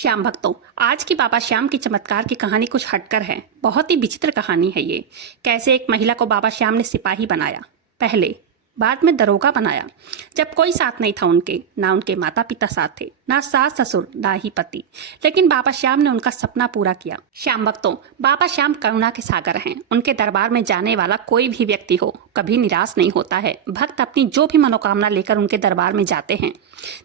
श्याम भक्तों, आज की बाबा श्याम की चमत्कार की कहानी कुछ हटकर है। बहुत ही विचित्र कहानी है ये। कैसे एक महिला को बाबा श्याम ने सिपाही बनाया, पहले बाद में दरोगा बनाया। जब कोई साथ नहीं था उनके, ना उनके माता पिता साथ थे, ना सास ससुर, ना ही पति, लेकिन बाबा श्याम ने उनका सपना पूरा किया। श्याम भक्तों, बाबा श्याम करुणा के सागर हैं। उनके दरबार में जाने वाला कोई भी व्यक्ति हो, कभी निराश नहीं होता है। भक्त अपनी जो भी मनोकामना लेकर उनके दरबार में जाते हैं,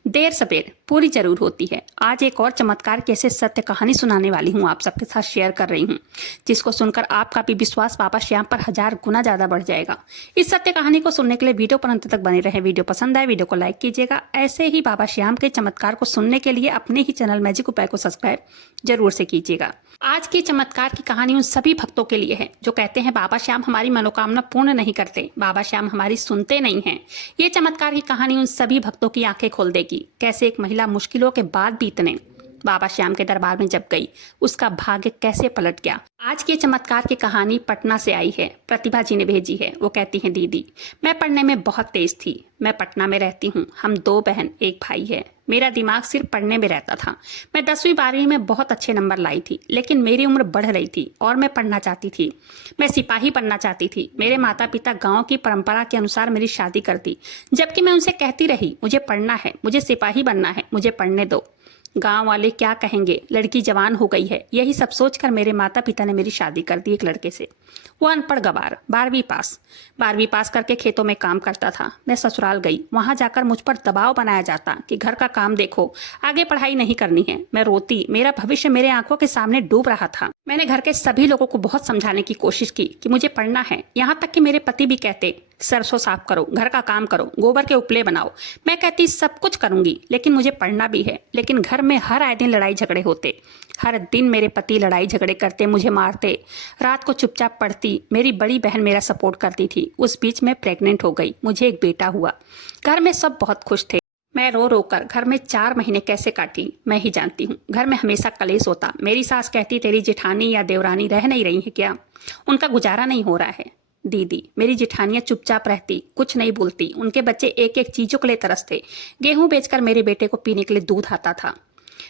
देर सबेर पूरी जरूर होती है। आज एक और चमत्कार की ऐसे सत्य कहानी सुनाने वाली हूँ, आप सबके साथ शेयर कर रही हूँ, जिसको सुनकर आपका भी विश्वास बाबा श्याम पर 1000 गुना ज्यादा बढ़ जाएगा। इस सत्य कहानी को सुनने के लिए वीडियो पर अंत तक बने रहे। वीडियो पसंद आए वीडियो को लाइक कीजिएगा। ऐसे ही बाबा श्याम के चमत्कार को सुनने के लिए अपने ही चैनल मैजिक उपाय को सब्सक्राइब जरूर से कीजिएगा। आज की चमत्कार की कहानी उन सभी भक्तों के लिए है जो कहते हैं बाबा श्याम हमारी मनोकामना पूर्ण नहीं करते, बाबा श्याम हमारी सुनते नहीं हैं। ये चमत्कार की कहानी उन सभी भक्तों की आंखें खोल देगी। कैसे एक महिला मुश्किलों के बाद भी इतने बाबा श्याम के दरबार में जब गई, उसका भाग्य कैसे पलट गया। आज के चमत्कार की कहानी पटना से आई है, प्रतिभा जी ने भेजी है। वो कहती हैं, दीदी मैं पढ़ने में बहुत तेज थी। मैं पटना में रहती हूँ, हम 2 बहन 1 भाई है। मेरा दिमाग सिर्फ पढ़ने में रहता था। मैं 10वीं 12वीं में बहुत अच्छे नंबर लाई थी, लेकिन मेरी उम्र बढ़ रही थी और मैं पढ़ना चाहती थी। मैं सिपाही बनना चाहती थी। मेरे माता पिता गांव की परंपरा के अनुसार मेरी शादी कर दी, जबकि मैं उनसे कहती रही मुझे पढ़ना है, मुझे सिपाही बनना है, मुझे पढ़ने दो। गांव वाले क्या कहेंगे, लड़की जवान हो गई है, यही सब सोचकर मेरे माता पिता ने मेरी शादी कर दी एक लड़के से। वो अनपढ़ गवार, 12वीं पास करके खेतों में काम करता था। मैं ससुराल गई, वहां जाकर मुझ पर दबाव बनाया जाता कि घर का काम देखो, आगे पढ़ाई नहीं करनी है। मैं रोती, मेरा भविष्य मेरे आंखों के सामने डूब रहा था। मैंने घर के सभी लोगों को बहुत समझाने की कोशिश की कि मुझे पढ़ना है। यहाँ तक कि मेरे पति भी कहते सरसों साफ करो, घर का काम करो, गोबर के उपले बनाओ। मैं कहती सब कुछ करूंगी, लेकिन मुझे पढ़ना भी है। लेकिन घर में हर आए दिन लड़ाई झगड़े होते। हर दिन मेरे पति लड़ाई झगड़े करते, मुझे मारते। रात को चुपचाप पढ़ती। मेरी बड़ी बहन मेरा सपोर्ट करती थी। उस बीच में प्रेग्नेंट हो गई, मुझे एक बेटा हुआ। घर में सब बहुत खुश थे। मैं रो रो कर घर में 4 महीने कैसे काटी मैं ही जानती हूँ। घर में हमेशा कलेश होता। मेरी सास कहती तेरी जेठानी या देवरानी रह नहीं रही है क्या, उनका गुजारा नहीं हो रहा है। दीदी मेरी जेठानियां चुपचाप रहती, कुछ नहीं बोलती। उनके बच्चे एक एक चीजों के लिए तरसते। गेहूं बेचकर मेरे बेटे को पीने के लिए दूध आता था।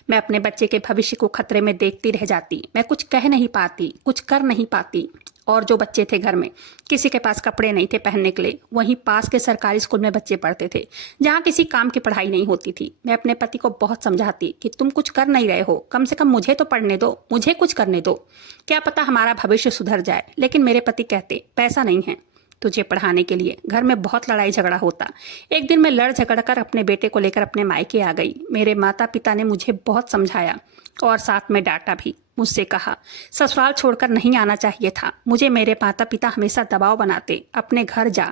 मैं अपने बच्चे के भविष्य को खतरे में देखती रह जाती। मैं कुछ कह नहीं पाती, कुछ कर नहीं पाती। और जो बच्चे थे घर में, किसी के पास कपड़े नहीं थे पहनने के लिए। वहीं पास के सरकारी स्कूल में बच्चे पढ़ते थे, जहाँ किसी काम की पढ़ाई नहीं होती थी। मैं अपने पति को बहुत समझाती कि तुम कुछ कर नहीं रहे हो, कम से कम मुझे तो पढ़ने दो, मुझे कुछ करने दो, क्या पता हमारा भविष्य सुधर जाए। लेकिन मेरे पति कहते पैसा नहीं है तुझे पढ़ाने के लिए। घर में बहुत लड़ाई झगड़ा होता। एक दिन मैं लड़ झगड़ कर अपने बेटे को लेकर अपने मायके आ गई। मेरे माता पिता ने मुझे बहुत समझाया और साथ में डांटा भी। मुझसे कहा ससुराल छोड़कर नहीं आना चाहिए था। मुझे मेरे माता पिता हमेशा दबाव बनाते, अपने घर जा।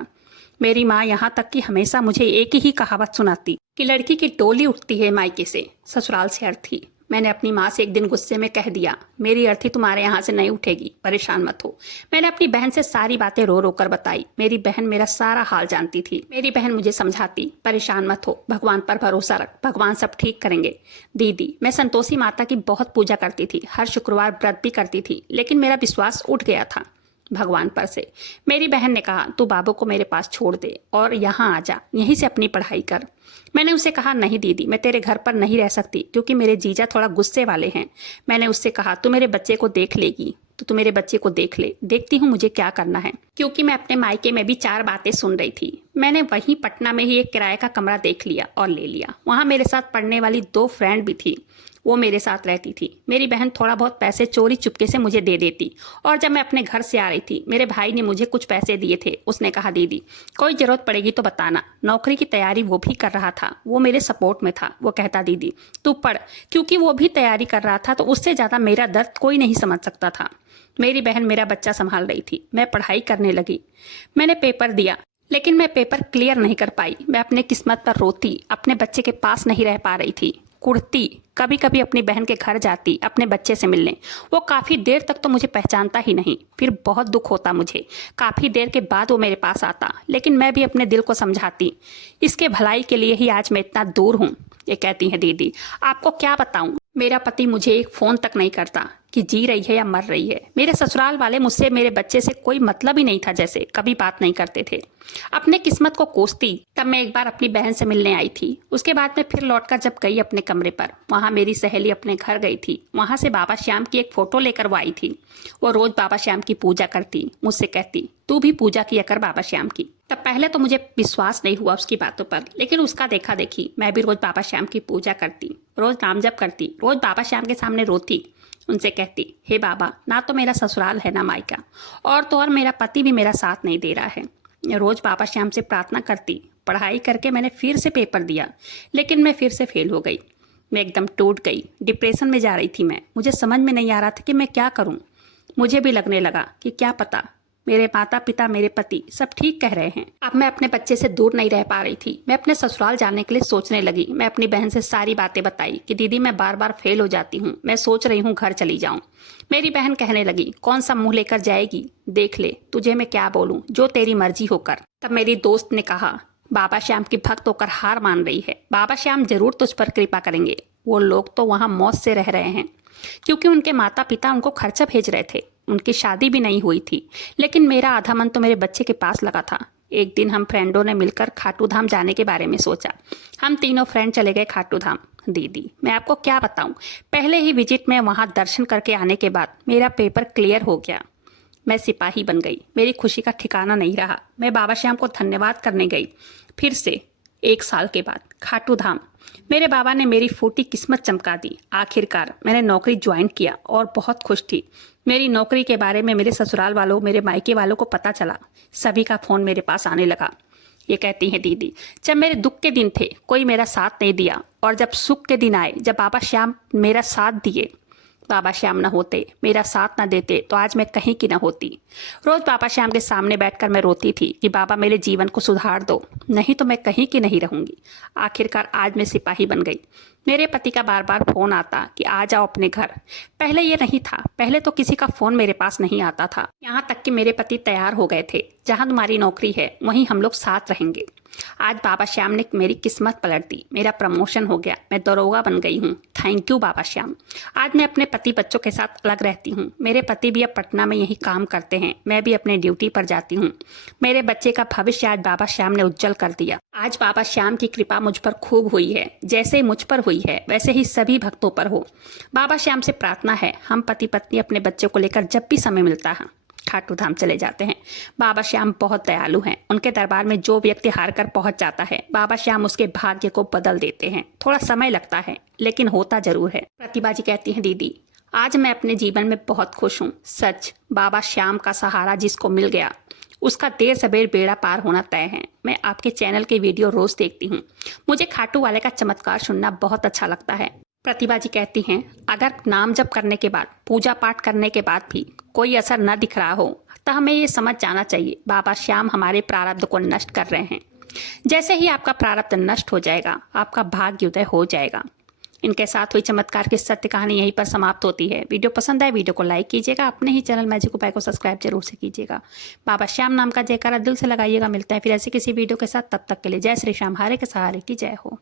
मेरी माँ यहाँ तक कि हमेशा मुझे एक ही कहावत सुनाती कि लड़की की डोली उठती है मायके से, ससुराल से अर्थी। मैंने अपनी माँ से एक दिन गुस्से में कह दिया, मेरी अर्थी तुम्हारे यहाँ से नहीं उठेगी, परेशान मत हो। मैंने अपनी बहन से सारी बातें रो रो कर बताई। मेरी बहन मेरा सारा हाल जानती थी। मेरी बहन मुझे समझाती, परेशान मत हो, भगवान पर भरोसा रख, भगवान सब ठीक करेंगे। दीदी मैं संतोषी माता की बहुत पूजा करती थी, हर शुक्रवार व्रत भी करती थी, लेकिन मेरा विश्वास उठ गया था भगवान पर से। मेरी बहन ने कहा तू बाबू को मेरे पास छोड़ दे और यहाँ आ जा, यहीं से अपनी पढ़ाई कर। मैंने उसे कहा नहीं दीदी, मैं तेरे घर पर नहीं रह सकती, क्योंकि मेरे जीजा थोड़ा गुस्से वाले हैं। मैंने उससे कहा तू मेरे बच्चे को देख लेगी तो तू मेरे बच्चे को देख ले, देखती हूँ मुझे क्या करना है। क्योंकि मैं अपने मायके में भी 4 बातें सुन रही थी। मैंने वहीं पटना में ही एक किराए का कमरा देख लिया और ले लिया। वहाँ मेरे साथ पढ़ने वाली 2 फ्रेंड भी थी, वो मेरे साथ रहती थी। मेरी बहन थोड़ा बहुत पैसे चोरी चुपके से मुझे दे देती। और जब मैं अपने घर से आ रही थी, मेरे भाई ने मुझे कुछ पैसे दिए थे। उसने कहा दीदी कोई जरूरत पड़ेगी तो बताना। नौकरी की तैयारी वो भी कर रहा था, वो मेरे सपोर्ट में था। वो कहता दीदी तू पढ़, क्योंकि वो भी तैयारी कर रहा था तो उससे ज्यादा मेरा दर्द कोई नहीं समझ सकता था। मेरी बहन मेरा बच्चा संभाल रही थी, मैं पढ़ाई करने लगी। मैंने पेपर दिया, लेकिन मैं पेपर क्लियर नहीं कर पाई। मैं अपने किस्मत पर रोती, अपने बच्चे के पास नहीं रह पा रही थी। कुड़ती, कभी कभी अपनी बहन के घर जाती अपने बच्चे से मिलने। वो काफ़ी देर तक तो मुझे पहचानता ही नहीं, फिर बहुत दुख होता मुझे। काफ़ी देर के बाद वो मेरे पास आता, लेकिन मैं भी अपने दिल को समझाती, इसके भलाई के लिए ही आज मैं इतना दूर हूँ। ये कहती है दीदी आपको क्या बताऊँ, मेरा पति मुझे एक फ़ोन तक नहीं करता। कि जी रही है या मर रही है। मेरे ससुराल वाले मुझसे, मेरे बच्चे से कोई मतलब ही नहीं था, जैसे कभी बात नहीं करते थे। अपने किस्मत को कोसती तब मैं एक बार अपनी बहन से मिलने आई थी। उसके बाद मैं फिर लौटकर जब गई अपने कमरे पर, वहाँ मेरी सहेली अपने घर गई थी। वहाँ से बाबा श्याम की एक फ़ोटो लेकर वो आई थी। वो रोज़ बाबा श्याम की पूजा करती, मुझसे कहती तू भी पूजा किया कर बाबा श्याम की। तब पहले तो मुझे विश्वास नहीं हुआ उसकी बातों पर, लेकिन उसका देखा देखी मैं भी रोज़ बाबा श्याम की पूजा करती, रोज़ नाम जप करती, रोज़ बाबा श्याम के सामने रोती, उनसे कहती हे बाबा, ना तो मेरा ससुराल है ना मायका, और तो और मेरा पति भी मेरा साथ नहीं दे रहा है। रोज़ बाबा श्याम से प्रार्थना करती। पढ़ाई करके मैंने फिर से पेपर दिया, लेकिन मैं फिर से फेल हो गई। मैं एकदम टूट गई, डिप्रेशन में जा रही थी मैं। मुझे समझ में नहीं आ रहा था कि मैं क्या करूं। मुझे भी लगने लगा कि क्या पता मेरे माता पिता, मेरे पति सब ठीक कह रहे हैं। अब मैं अपने बच्चे से दूर नहीं रह पा रही थी। मैं अपने ससुराल जाने के लिए सोचने लगी। मैं अपनी बहन से सारी बातें बताई कि दीदी मैं बार बार फेल हो जाती हूँ, मैं सोच रही हूँ घर चली जाऊँ। मेरी बहन कहने लगी कौन सा मुंह लेकर जाएगी, देख ले तुझे मैं क्या बोलूँ, जो तेरी मर्जी होकर। तब मेरी दोस्त ने कहा बाबा श्याम की भक्त होकर हार मान रही है, बाबा श्याम जरूर तुझ पर कृपा करेंगे। वो लोग तो वहाँ मौत से रह रहे हैं, क्योंकि उनके माता पिता उनको खर्चा भेज रहे थे। उनकी शादी भी नहीं हुई थी, लेकिन मेरा आधा मन तो मेरे बच्चे के पास लगा था। एक दिन हम फ्रेंडों ने मिलकर खाटू धाम जाने के बारे में सोचा। हम तीनों फ्रेंड चले गए खाटू धाम। दीदी मैं आपको क्या बताऊं, पहले ही विजिट में वहां दर्शन करके आने के बाद मेरा पेपर क्लियर हो गया। मैं सिपाही बन गई। मेरी खुशी का ठिकाना नहीं रहा। मैं बाबा श्याम को धन्यवाद करने गई फिर से 1 साल के बाद खाटू धाम। मेरे बाबा ने मेरी फूटी किस्मत चमका दी। आखिरकार मैंने नौकरी ज्वाइन किया और बहुत खुश थी। मेरी नौकरी के बारे में मेरे ससुराल वालों, मेरे मायके वालों को पता चला। सभी का फ़ोन मेरे पास आने लगा। ये कहती हैं दीदी, जब मेरे दुख के दिन थे कोई मेरा साथ नहीं दिया, और जब सुख के दिन आए, जब बाबा श्याम मेरा साथ दिए, बाबा श्याम न होते, मेरा साथ न देते, तो आज मैं कहीं की न होती। रोज बाबा श्याम के सामने बैठकर मैं रोती थी कि बाबा मेरे जीवन को सुधार दो, नहीं तो मैं कहीं की नहीं रहूंगी। आखिरकार आज मैं सिपाही बन गई। मेरे पति का बार बार फोन आता कि आ जाओ अपने घर। पहले ये नहीं था, पहले तो किसी का फोन मेरे पास नहीं आता था। यहाँ तक कि मेरे पति तैयार हो गए थे, जहाँ तुम्हारी नौकरी है वहीं हम लोग साथ रहेंगे। आज बाबा श्याम ने मेरी किस्मत पलट दी। मेरा प्रमोशन हो गया, मैं दरोगा बन गई हूँ। थैंक यू बाबा श्याम। आज मैं अपने पति बच्चों के साथ अलग रहती हूँ। मेरे पति भी अब पटना में यही काम करते हैं, मैं भी अपने ड्यूटी पर जाती हूँ। मेरे बच्चे का भविष्य आज बाबा श्याम ने उज्जवल कर दिया। आज बाबा श्याम की कृपा मुझ पर खूब हुई है। जैसे मुझ पर हुई है वैसे ही सभी भक्तों पर हो। बाबा श्याम से प्रार्थना है हम पति पत्नी अपने बच्चों को लेकर जब भी समय मिलता है खाटू धाम चले जाते हैं। बाबा श्याम बहुत दयालु हैं। उनके दरबार में जो व्यक्ति हार कर पहुंच जाता है, बाबा श्याम उसके भाग्य को बदल देते हैं। थोड़ा समय लगता है, लेकिन होता जरूर है। प्रतिभा जी कहती हैं दीदी आज मैं अपने जीवन में बहुत खुश हूँ। सच, बाबा श्याम का सहारा जिसको मिल गया उसका देर सबेर बेड़ा पार होना तय है। मैं आपके चैनल के वीडियो रोज देखती हूँ। मुझे खाटू वाले का चमत्कार सुनना बहुत अच्छा लगता है। प्रतिभा जी कहती हैं अगर नाम जप करने के बाद, पूजा पाठ करने के बाद भी कोई असर न दिख रहा हो, तो हमें ये समझ जाना चाहिए बाबा श्याम हमारे प्रारब्ध को नष्ट कर रहे हैं। जैसे ही आपका प्रारब्ध नष्ट हो जाएगा, आपका भाग्योदय हो जाएगा। इनके साथ हुई चमत्कार की सत्य कहानी यहीं पर समाप्त होती है। वीडियो पसंद आए वीडियो को लाइक कीजिएगा, अपने ही चैनल मैजिक उपाय को सब्सक्राइब जरूर से कीजिएगा। बाबा श्याम नाम का जयकारा दिल से लगाइएगा। मिलते हैं फिर ऐसे किसी वीडियो के साथ, तब तक के लिए जय श्री श्याम, हारे के सहारे की जय हो।